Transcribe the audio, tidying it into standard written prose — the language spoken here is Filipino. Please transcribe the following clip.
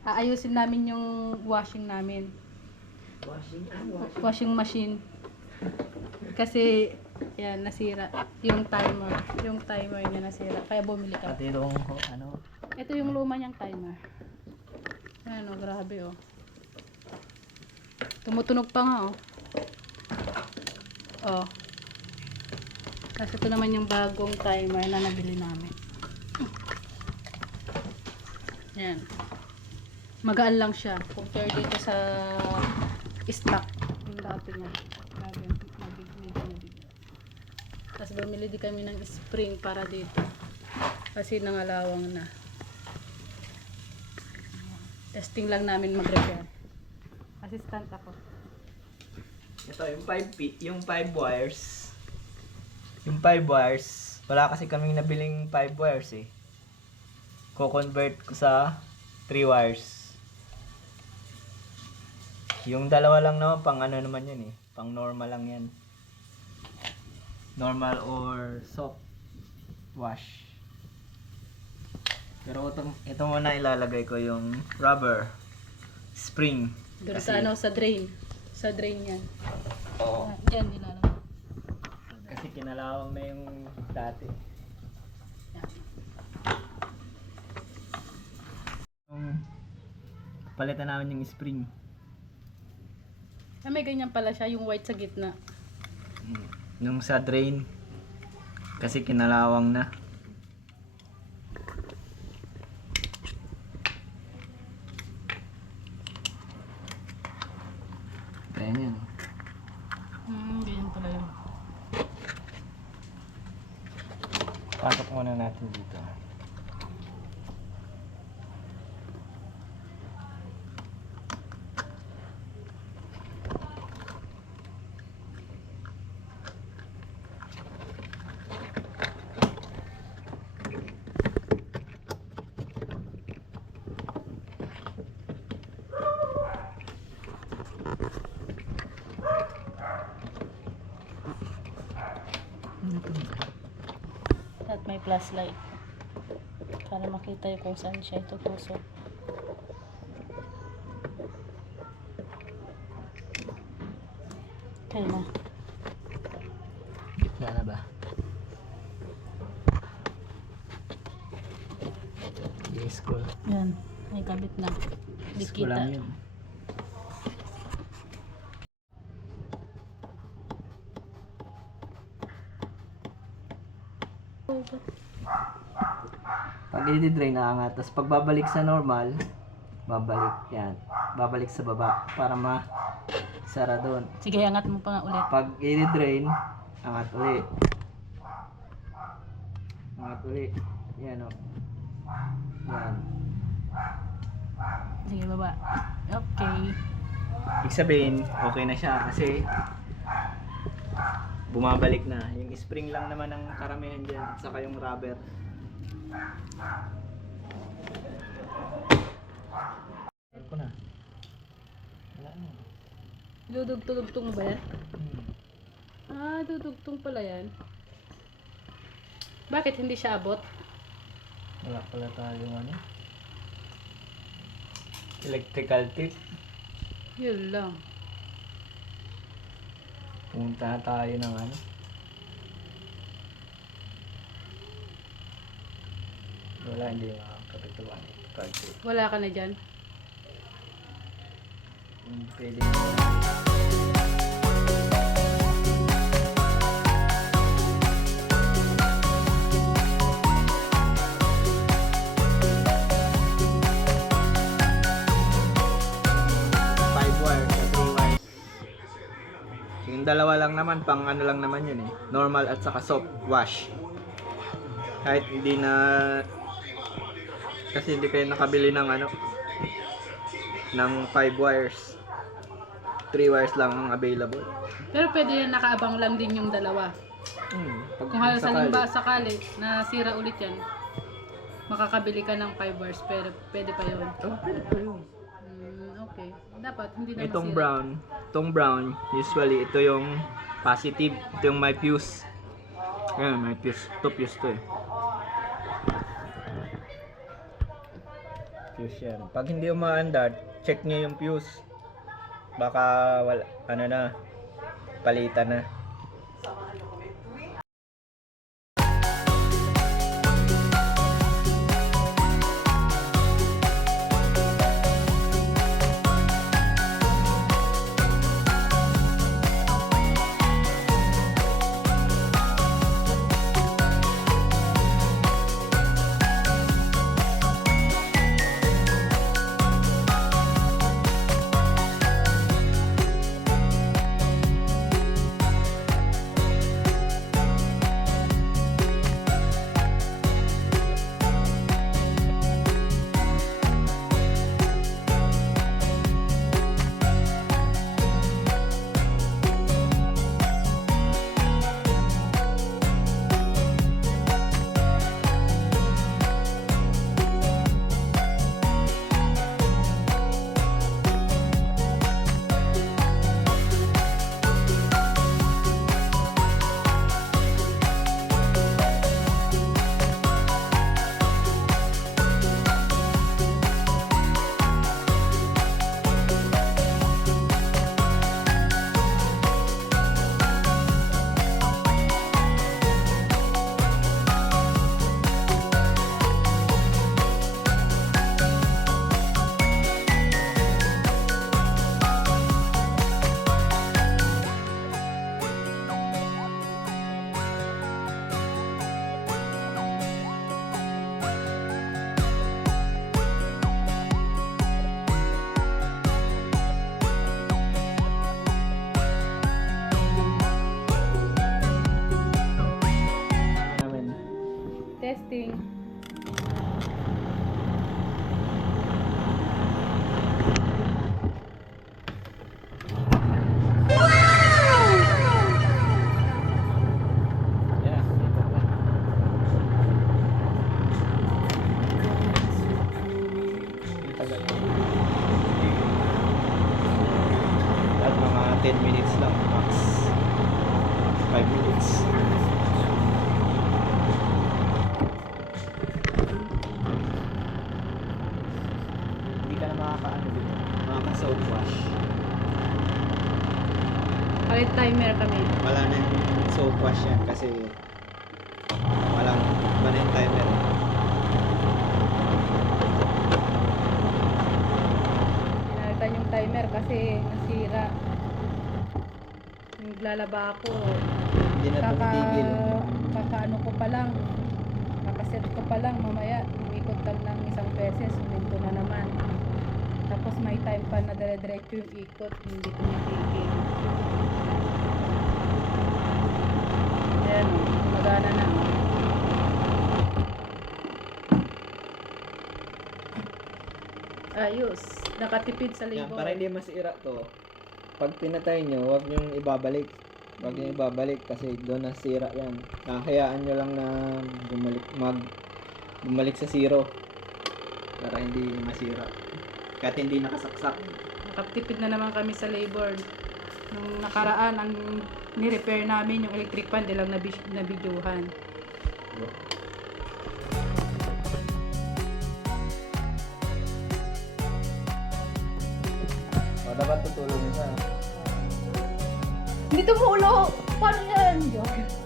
Aayusin namin yung washing namin. Washing machine. Kasi, yan, nasira. Yung timer. Yung timer niya nasira. Kaya bumili ka. Pati yung ano. Ito yung luma niyang timer. Ayan o, grabe o. Tumutunog pa nga o. Oh. Tapos ito naman yung bagong timer na nabili namin. Ayan. Magaan lang siya. Compare dito sa stock. Yung dati niya. Grabe. Medyo. Tapos bumili din kami ng spring para dito. Kasi nangalawang na. Testing lang namin mag-repair. Assistant ako. Ito yung 5 wires. Yung 5 wires, wala kasi kaming nabiling 5 wires eh. Ko-convert ko sa 3 wires. Yung dalawa lang naman pang ano naman yan eh. Pang normal lang yan. Normal or soft wash. Pero ito muna ilalagay ko yung rubber spring. Doon sa ano, sa drain. Sa drain yan. Oo. Yan, nilalagay. Kasi kinalawang na yung dati. Yan. Palitan namin yung spring. May ganyan pala siya, yung white sa gitna. Yung sa drain. Kasi kinalawang na. Ganyan. Ganyan pala yun. Pasok muna natin dito. At may flashlight. Para makita yung kung saan siya itutusok. Okay na. Gitna na ba? Yes, cool. Yan. May kabit na. Di Yes, cool lang kita. yun. Pag i-drain na angat, tapos pag babalik sa normal, babalik yan. Babalik sa baba para ma-sara doon. Sige, angat mo pa nga ulit. Pag i-drain, angat uli. Angat uli. Yan o. Yan. Sige, baba. Okay. Ibig sabihin, okay na siya kasi bumabalik na. Yung spring lang naman ang karamihan dyan, at saka yung rubber. Ko na. Wala na. Dudugtong ba yan? Dudugtong pala yan. Bakit hindi siya abot? Wala pala tayong ano. Electrical tip. Yun lang. Punta tayo ng ano. Wala, hindi makakapituan. Electrical tip. Wala ka na dyan. Pwede. Yung dalawa lang naman, pang ano lang naman yun eh. Normal at saka soft wash. Kahit hindi na... Kasi hindi kayo nakabili ng ano, ng 5 wires. 3 wires lang ang available. Pero pwede yan, nakaabang lang din yung dalawa. Pag Kung halimbawa sakali na sira ulit yan, makakabili ka ng 5 wires, pero pwede pa yun. Oh, pwede pa yun. Okay. Dapat hindi na Itong masira. brown, usually ito yung positive, ito yung may fuse. Ayan, may fuse. Ito fuse to eh. fuse yan. Pag hindi umaandar, check nyo yung fuse. Baka wala, ano na, palitan na. Namin. Testing. Yeah, dito na. Tagal. At mga 10 minutes lang, max 5 minutes. Hindi ka na makakaano dito, makaka-soap wash. Palit timer kami. Wala na yung soap wash yan kasi walang iba na yung timer. Pinalitan yung timer kasi nasira. Naglalaba ako. Hindi na tumitigil. Kakaano ko pa lang. Kakaset ko pa lang mamaya. Umikot lang ng isang beses. Ulit na naman. Tapos may time pa na dire-diretso yung ikot. Hindi tumitigil. Ayan o. Magana na. Ayos. Nakatipid sa Yan, labor. para hindi masira to. Pag pinatay nyo, huwag nyong ibabalik. Huwag nyong ibabalik kasi doon nasira yan. Hayaan nyo lang na bumalik sa zero. Para hindi masira. Kahit hindi nakasaksak. Nakatipid na naman kami sa labor. Nung nakaraan, ang ni-repair namin yung electric fan, di lang nabidyuhan. O, dapat tutulong sa Hindi tumulo! Paano yan? Joke.